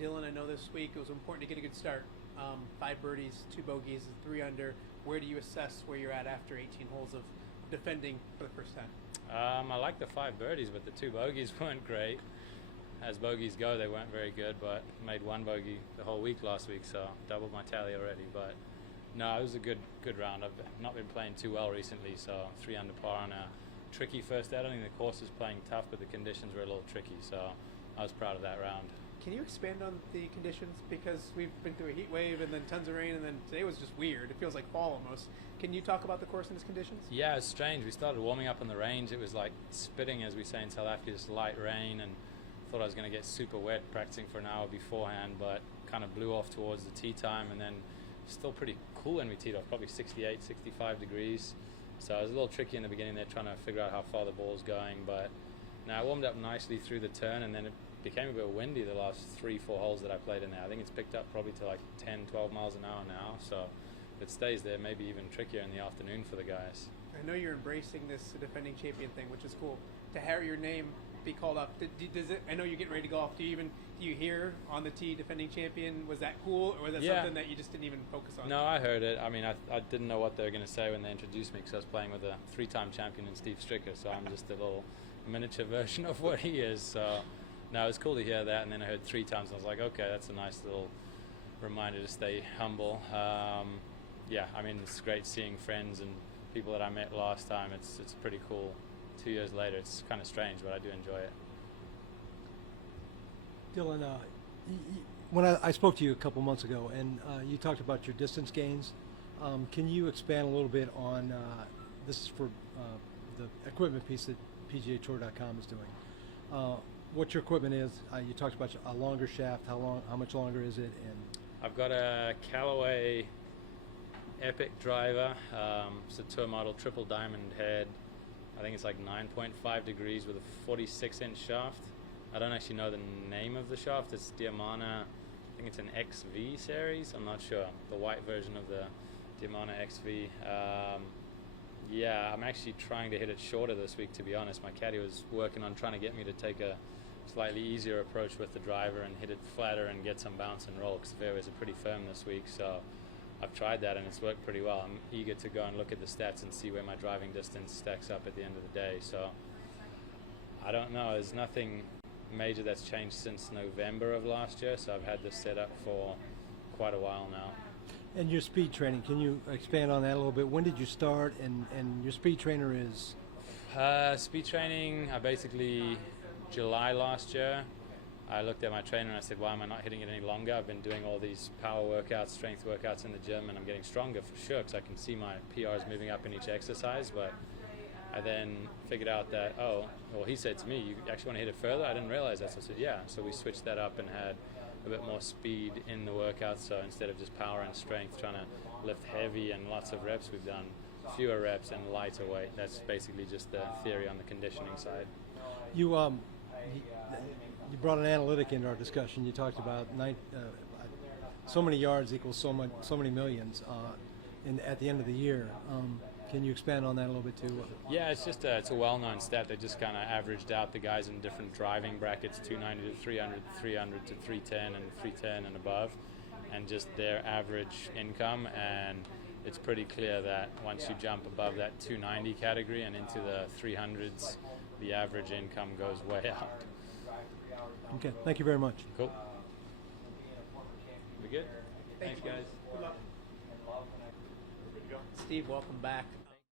Dylan, I know this week it was important to get a good start. 5 birdies, 2 bogeys, 3 under. Where do you assess where you're at after 18 holes of defending for the first time? I like the 5 birdies, but the 2 bogeys weren't great. As bogeys go, they weren't very good, but made 1 bogey the whole week last week, so doubled my tally already. But no, it was a good round. I've not been playing too well recently, so 3 under par on a tricky first out. I think the course was playing tough, but the conditions were a little tricky, so I was proud of that round. Can you expand on the conditions? Because we've been through a heat wave and then tons of rain, and then today was just weird. It feels like fall almost. Can you talk about the course and its conditions? Yeah, it's strange. We started warming up on the range. It was like spitting, as we say in South Africa, just light rain, and thought I was going to get super wet practicing for an hour beforehand, but kind of blew off towards the tee time, and then still pretty cool when we teed off, probably 68, 65 degrees. So it was a little tricky in the beginning there, trying to figure out how far the ball's going, but now I warmed up nicely through the turn, and then it became a bit windy the last 3-4 holes that I played in there. I think it's picked up probably to like 10, 12 miles an hour now, so if it stays there, maybe even trickier in the afternoon for the guys. I know you're embracing this defending champion thing, which is cool. To hear your name be called up, does it? I know you're getting ready to golf. Do you hear on the tee defending champion? Was that cool, or was that something that you just didn't even focus on? No, I heard it. I mean, I didn't know what they were going to say when they introduced me, because I was playing with a 3-time champion in Steve Stricker, so I'm just a little miniature version of what he is. So no, it was cool to hear that, and then I heard 3 times, and I was like, okay, that's a nice little reminder to stay humble. Yeah, I mean, it's great seeing friends and people that I met last time. It's pretty cool. 2 years later, it's kind of strange, but I do enjoy it. Dylan, when I spoke to you a couple months ago, and you talked about your distance gains, can you expand a little bit on this is for the equipment piece that PGAtour.com is doing. What your equipment is? You talked about a longer shaft. How much longer is it? And I've got a Callaway Epic driver. It's a tour model triple diamond head. I think it's like 9.5 degrees with a 46-inch shaft. I don't actually know the name of the shaft. It's Diamana. I think it's an XV series. I'm not sure. The white version of the Diamana XV. Yeah, I'm actually trying to hit it shorter this week, to be honest. My caddy was working on trying to get me to take a slightly easier approach with the driver and hit it flatter and get some bounce and roll, because the fairways are pretty firm this week. So I've tried that and it's worked pretty well. I'm eager to go and look at the stats and see where my driving distance stacks up at the end of the day. So I don't know. There's nothing major that's changed since November of last year. So I've had this set up for quite a while now. And your speed training, can you expand on that a little bit? When did you start? And your speed trainer is? Speed training, I basically, July last year, I looked at my trainer and I said, why am I not hitting it any longer? I've been doing all these power workouts, strength workouts in the gym, and I'm getting stronger for sure, because I can see my PRs moving up in each exercise. But I then figured out that, he said to me, you actually want to hit it further? I didn't realize that, so I said, yeah. So we switched that up and had a bit more speed in the workouts. So instead of just power and strength, trying to lift heavy and lots of reps, we've done fewer reps and lighter weight. That's basically just the theory on the conditioning side. You brought an analytic into our discussion. You talked about so many yards equals so many millions at the end of the year. Can you expand on that a little bit too? Yeah, it's a well-known stat. They just kind of averaged out the guys in different driving brackets, 290 to 300, 300 to 310, and 310 and above, and just their average income. And it's pretty clear that once you jump above that 290 category and into the 300s, the average income goes way up. Okay, thank you very much. Cool. We good? Thanks, guys. Good luck. Steve, welcome back.